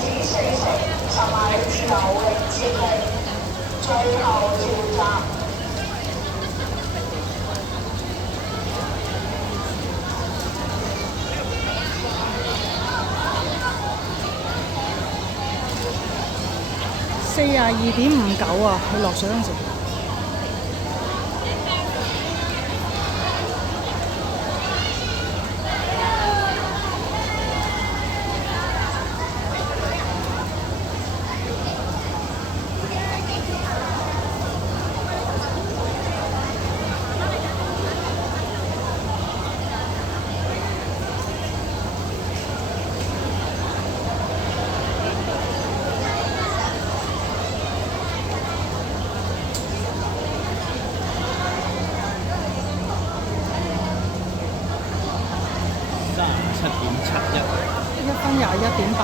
子四城10米游泳接力最後召集。42.59啊！佢落水嗰陣時。1分21.85。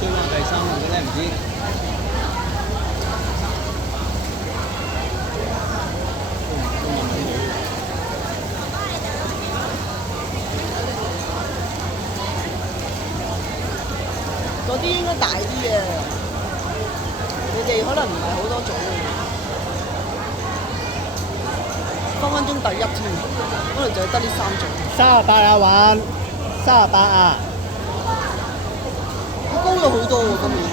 追翻第3名嘅咧，唔知。嗰啲應該大啲嘅，你哋可能唔係好多種嘅，分分鐘第一添，可能就係得呢3種。38啊，玩38啊！高咗好多喎，今年。